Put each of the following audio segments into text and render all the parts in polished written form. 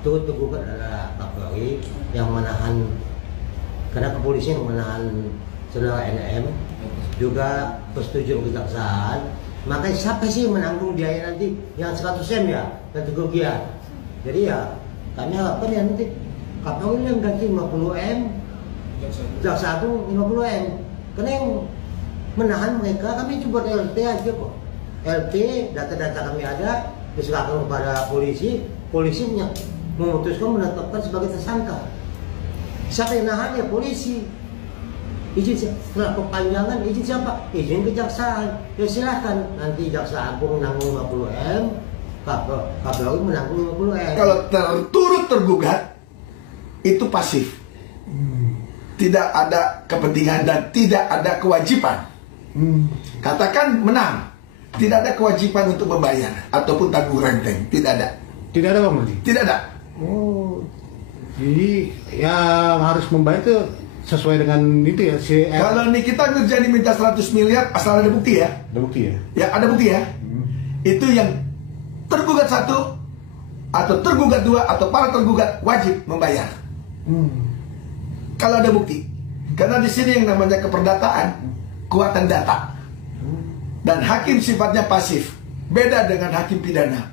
turut tergugat adalah Kapolri yang menahan, karena kepolisian menahan saudara NM, juga persetujuan kejaksaan. Makanya siapa sih menanggung biaya nanti yang 100 M ya, dan kerugian. Jadi ya kami harapkan ya nanti Kapolri yang ganti 50 M, jaksa agung 50 M. Karena yang menahan mereka, kami coba LP aja kok. LP, data-data kami ada, diserahkan kepada polisi, polisinya memutuskan menetapkan sebagai tersangka. Siapa yang nahan ya polisi. Izin setelah perpanjangan, izin siapa? Izin kejaksaan. Ya silahkan, nanti jaksa agung menanggung 50 M, Kapolri menanggung 50 M. Kalau turut tergugat itu pasif, tidak ada kepentingan dan tidak ada kewajiban. Katakan menang, tidak ada kewajiban untuk membayar ataupun tanggung renteng, tidak ada. Tidak ada Bang Murdi? Tidak ada. Oh, jadi yang harus membayar itu sesuai dengan itu ya si Kalau Nikita Mirzani minta 100 miliar asal ada bukti ya. Ada bukti ya? Ya ada bukti ya. Itu yang tergugat satu atau tergugat dua atau para tergugat wajib membayar. Kalau ada bukti. Karena di sini yang namanya keperdataan, kekuatan data. Dan hakim sifatnya pasif. Beda dengan hakim pidana.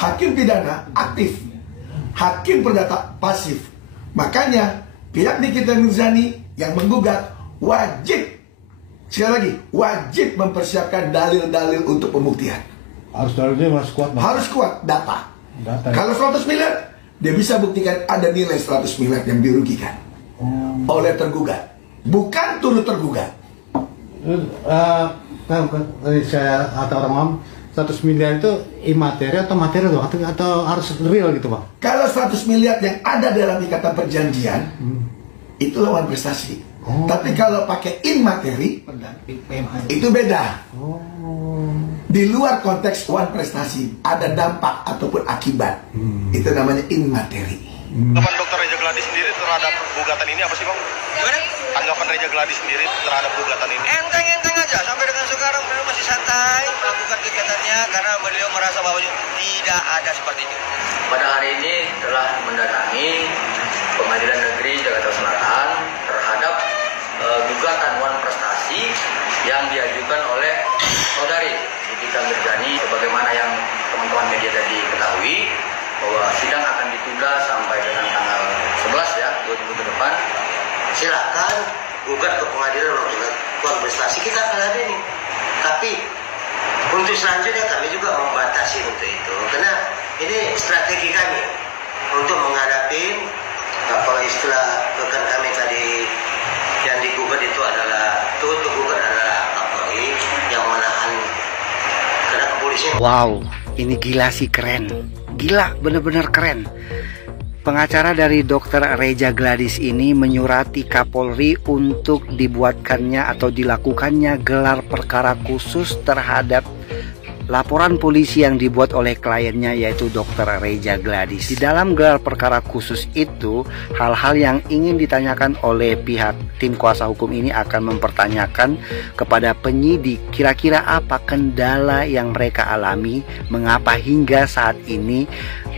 Hakim pidana aktif. Hakim perdata pasif. Makanya pihak Nikita Mirzani yang menggugat wajib, sekali lagi, wajib mempersiapkan dalil-dalil untuk pembuktian. Harus dalilnya harus kuat Bang? Harus kuat data. Ya? Kalau 100 miliar, dia bisa buktikan ada nilai 100 miliar yang dirugikan oleh tergugat, bukan turut tergugat. Saya atau orang awam, 100 miliar itu imateri atau materi atau harus real gitu Bang? Kalau 100 miliar yang ada dalam ikatan perjanjian, itu lawan prestasi. Tapi kalau pakai materi, itu beda. Di luar konteks uang prestasi, ada dampak ataupun akibat. Itu namanya materi. Tanggapan Dr. Reja Gladys sendiri terhadap gugatan ini apa sih Bang? Gimana? Tanggapan Reja Gladys sendiri terhadap gugatan ini? Enteng-enteng aja, sampai dengan sekarang beliau masih santai melakukan kegiatannya karena beliau merasa bahwa tidak ada seperti itu. Pada hari ini telah mendatangi Pengadilan Negeri Jakarta Selatan terhadap gugatan wan prestasi yang diajukan oleh saudari Nikita Mirzani. Sebagaimana yang teman-teman media tadi ketahui, bahwa sidang akan ditunda sampai dengan tanggal 11 ya, 2 minggu ke depan. Silakan gugat ke pengadilan wan prestasi, kita akan hadiri. Tapi untuk selanjutnya kami juga membatasi untuk itu, karena ini strategi kami untuk menghadapi kalau istilah rekan kami tadi yang digugat itu adalah turut tergugat adalah Kapolri yang menahan, karena kepolisian. Wow, ini gila sih, keren. Gila, bener-bener keren. Pengacara dari Dr. Reja Gladys ini menyurati Kapolri untuk dibuatkannya atau dilakukannya gelar perkara khusus terhadap laporan polisi yang dibuat oleh kliennya, yaitu Dr. Reja Gladys. Di dalam gelar perkara khusus itu, hal-hal yang ingin ditanyakan oleh pihak tim kuasa hukum ini akan mempertanyakan kepada penyidik kira-kira apa kendala yang mereka alami, mengapa hingga saat ini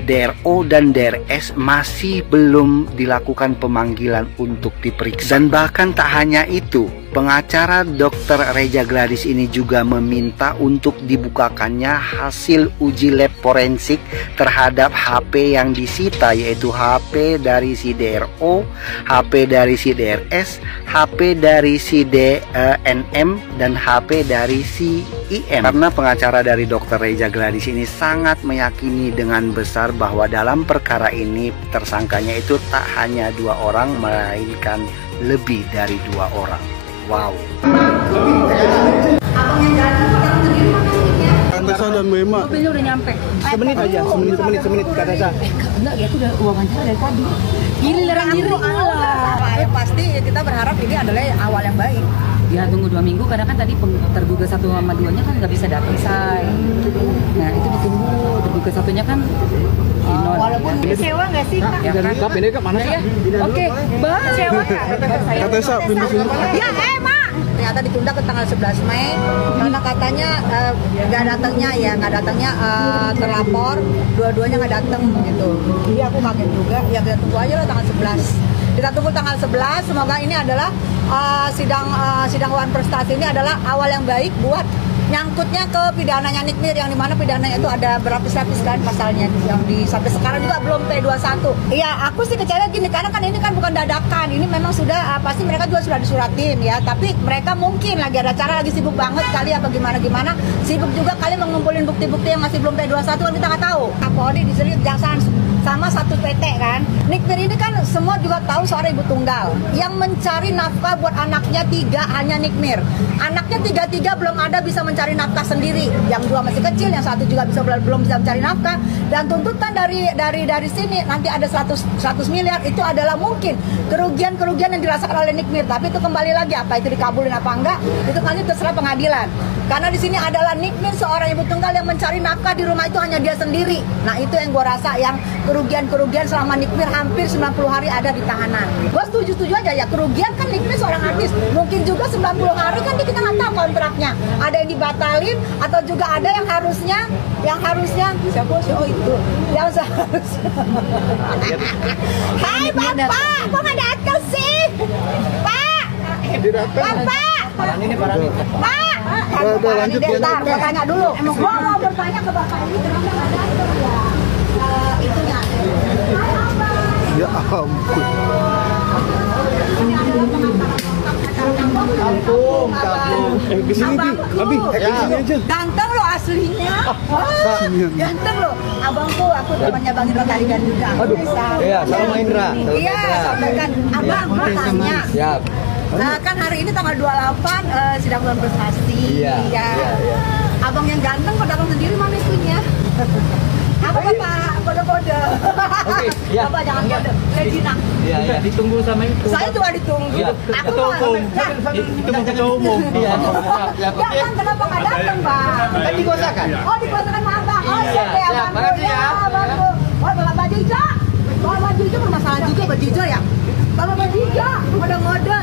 DRO dan DRS masih belum dilakukan pemanggilan untuk diperiksa. Dan bahkan tak hanya itu, pengacara Dr. Reja Gladys ini juga meminta untuk dibukakannya hasil uji lab forensik terhadap HP yang disita, yaitu HP dari si DRO, HP dari si DRS, HP dari si DNM, dan HP dari si IM. Karena pengacara dari Dr. Reja Gladys ini sangat meyakini dengan besar bahwa dalam perkara ini tersangkanya itu tak hanya 2 orang, melainkan lebih dari 2 orang. Wow. Tessa dan Bu Emma. Mobilnya udah nyampe. Semenit aja, semenit kata saya. Enggak, ya aku udah wawancara dari tadi. Giliran diri lah. Yang pasti kita berharap ini adalah awal yang baik. Ya tunggu 2 minggu karena kan tadi tergugat 1 sama 2-nya kan nggak bisa datang, say. Nah itu ditunggu, tergugat 1-nya kan walaupun kecewa nggak sih Kak? Ya kan? Kak, ini Kak mana sih? Oke, bye. Kecewa nggak? Kak Tessa, pindah sini. Ya, Mak. ternyata ditunda ke tanggal 11 Mei karena katanya nggak datangnya terlapor, dua-duanya nggak datang gitu. Jadi aku kaget juga, ya kita tunggu aja lah tanggal 11. Kita tunggu tanggal 11, semoga ini adalah sidang Wan Prestasi ini adalah awal yang baik buat nyangkutnya ke pidananya Nikmir, yang dimana pidananya itu ada berlapis-lapis kan pasalnya, yang sampai sekarang juga belum P21. Iya, aku sih kecewa gini, karena kan ini kan bukan dadakan, ini memang sudah pasti mereka juga sudah disuratin ya, tapi mereka mungkin lagi ada acara, lagi sibuk banget kali apa gimana, sibuk juga kali mengumpulin bukti-bukti yang masih belum P21 kan kita nggak tahu. Kapolri disini kejaksaan sama satu PT kan. Nikmir ini kan semua juga tahu seorang ibu tunggal yang mencari nafkah buat anaknya 3 hanya Nikmir. Anaknya 3 belum ada bisa mencari nafkah sendiri. Yang 2 masih kecil, yang 1 juga belum bisa mencari nafkah. Dan tuntutan dari sini nanti ada 100 miliar itu adalah mungkin kerugian yang dirasakan oleh Nikmir. Tapi itu kembali lagi apa itu dikabulin apa enggak itu nanti terserah pengadilan. Karena di sini adalah Nikmir seorang ibu tunggal yang mencari nafkah di rumah itu hanya dia sendiri. Nah itu yang gue rasa yang kerugian selama Nikmir hampir 90 hari ada di tahanan. Gue setuju aja ya, kerugian kan Nikmir seorang artis, mungkin juga 90 hari kan kita nggak tahu kontraknya, ada yang dibatalin atau juga ada yang harusnya siapa sih, oh itu yang seharusnya. Hai Bapak, kok nggak datang sih Pak? Pak, udah lanjut ya. Mau tanya dulu, gua mau bertanya ke Bapak ini kenapa nggak datang ya? Itunya. Ya ampun. Kampung. Kesini Abi, kesini aja. Ganteng lo aslinya. Ganteng lo. Abangku, aku temannya Bang Indra Kaligan juga. Aduh. Iya, sama Indra. Iya, sampaikan. Abang, gua tanya. Siap. Kan hari ini tanggal 28 sidang Wan Prestasi. Iya. Abang yang ganteng kok datang sendiri mana itunya? Apa Bapak? Kode-kode. Oke, ya. Bapak jangan kode. Regina. Iya, ditunggu sama itu. Saya juga ditunggu. Iya, Aku ketua umum. Itu ketua umum. Iya. Ya kan kenapa nggak datang, Bang? Kan dikosakan. Oh, dikosakan sama Abang. Oh, siap ya, siap. Abang. Makasih ya. Abangku. Oh, Bapak Baju Hijau. Bapak Baju Hijau bermasalah juga Baju Hijau ya. Bapak Baju Hijau, mode-mode.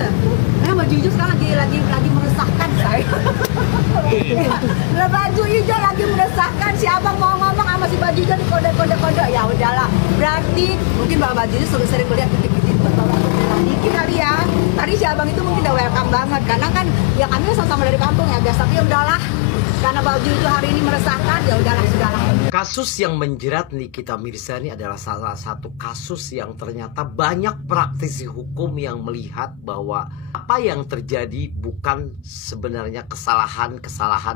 Baju hijau sekarang lagi meresahkan saya. Baju hijau lagi meresahkan, si abang mau ngomong sama si baju hijau di kode. Ya udahlah, berarti mungkin Bapak Baju Hijau sering melihat titik-titik dikit kali ya. Tadi si abang itu mungkin udah welcome banget, karena kan ya kami sama-sama dari kampung ya guys, tapi ya udahlah. Karena Baju Hijau hari ini meresahkan, ya udahlah sudahlah. Kasus yang menjerat Nikita Mirzani adalah salah satu kasus yang ternyata banyak praktisi hukum yang melihat bahwa apa yang terjadi bukan sebenarnya kesalahan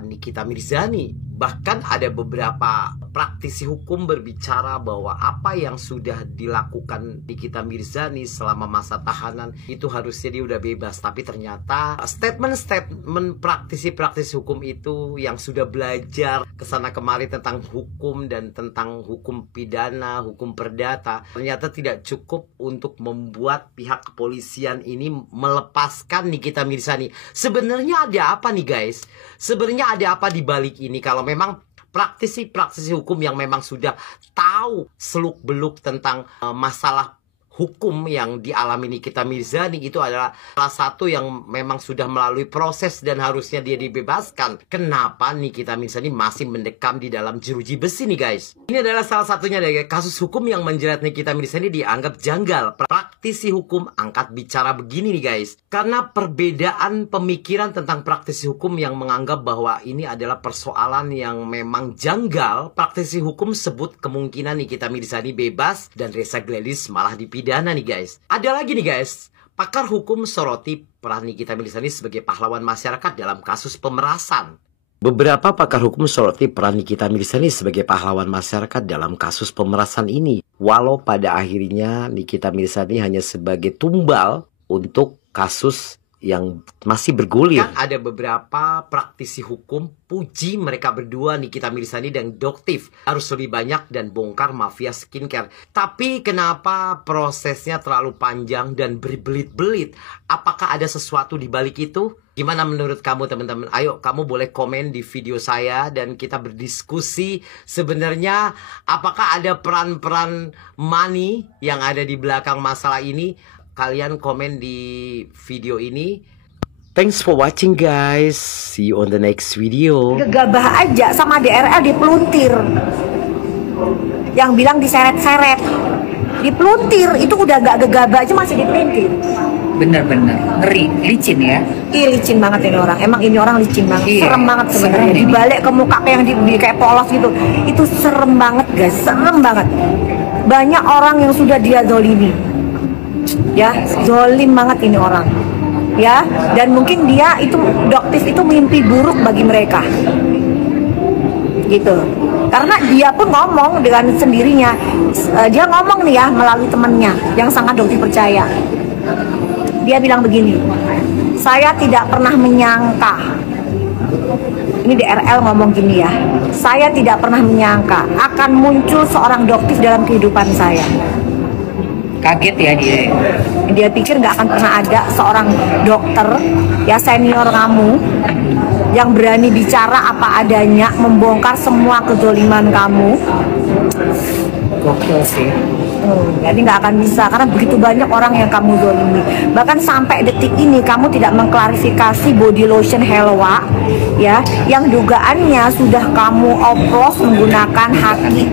Nikita Mirzani. Bahkan ada beberapa praktisi hukum berbicara bahwa apa yang sudah dilakukan Nikita Mirzani selama masa tahanan itu harusnya dia udah bebas. Tapi ternyata statement praktisi hukum itu yang sudah belajar kesana kemari tentang hukum dan tentang hukum pidana, hukum perdata, ternyata tidak cukup untuk membuat pihak kepolisian ini melepaskan Nikita Mirzani. Sebenarnya ada apa nih guys? Sebenarnya ada apa di balik ini? Kalau memang praktisi hukum yang memang sudah tahu seluk-beluk tentang masalah hukum yang dialami Nikita Mirzani itu adalah salah satu yang memang sudah melalui proses dan harusnya dia dibebaskan. Kenapa Nikita Mirzani masih mendekam di dalam jeruji besi nih guys? Ini adalah salah satunya dari kasus hukum yang menjerat Nikita Mirzani dianggap janggal. Praktisi hukum angkat bicara begini nih guys. Karena perbedaan pemikiran tentang praktisi hukum yang menganggap bahwa ini adalah persoalan yang memang janggal, praktisi hukum sebut kemungkinan Nikita Mirzani bebas dan Reza Gladys malah dipidana nih guys. Ada lagi nih guys, pakar hukum soroti peran Nikita Mirzani sebagai pahlawan masyarakat dalam kasus pemerasan. Beberapa pakar hukum soroti peran Nikita Mirzani sebagai pahlawan masyarakat dalam kasus pemerasan ini. Walau pada akhirnya Nikita Mirzani hanya sebagai tumbal untuk kasus yang masih bergulir. Kan ada beberapa praktisi hukum puji mereka berdua, Nikita Mirzani dan Doktif, harus lebih banyak dan bongkar mafia skincare. Tapi kenapa prosesnya terlalu panjang dan berbelit-belit? Apakah ada sesuatu di balik itu? Gimana menurut kamu teman-teman? Ayo kamu boleh komen di video saya dan kita berdiskusi. Sebenarnya apakah ada peran-peran money yang ada di belakang masalah ini? Kalian komen di video ini. Thanks for watching guys. See you on the next video. Gegabah aja sama DRL dipeluntir. Yang bilang diseret-seret. Dipeluntir, itu udah gak gegabah aja masih dipelintir. Bener-bener ngeri, licin ya. Ih, licin banget ini orang. Emang ini orang licin banget. Iya, Serem banget sebenarnya. serem ini. Dibalik ke muka kayak yang di kayak polos gitu. Itu serem banget, guys. Serem banget. Banyak orang yang sudah dia zolimi. Ya, zolim banget ini orang. Ya, dan mungkin dia itu doktif itu mimpi buruk bagi mereka. Gitu. Karena dia pun ngomong dengan sendirinya. Dia ngomong nih ya melalui temannya yang sangat doktif percaya. Dia bilang begini, saya tidak pernah menyangka. Ini DRL ngomong gini ya, saya tidak pernah menyangka akan muncul seorang doktif dalam kehidupan saya. Kaget ya dia. Dia pikir nggak akan pernah ada seorang dokter ya senior kamu yang berani bicara apa adanya, membongkar semua kezoliman kamu. Gokil sih. Jadi nggak akan bisa karena begitu banyak orang yang kamu zolimi. Bahkan sampai detik ini kamu tidak mengklarifikasi body lotion Helwa ya, yang dugaannya sudah kamu oplos menggunakan haki.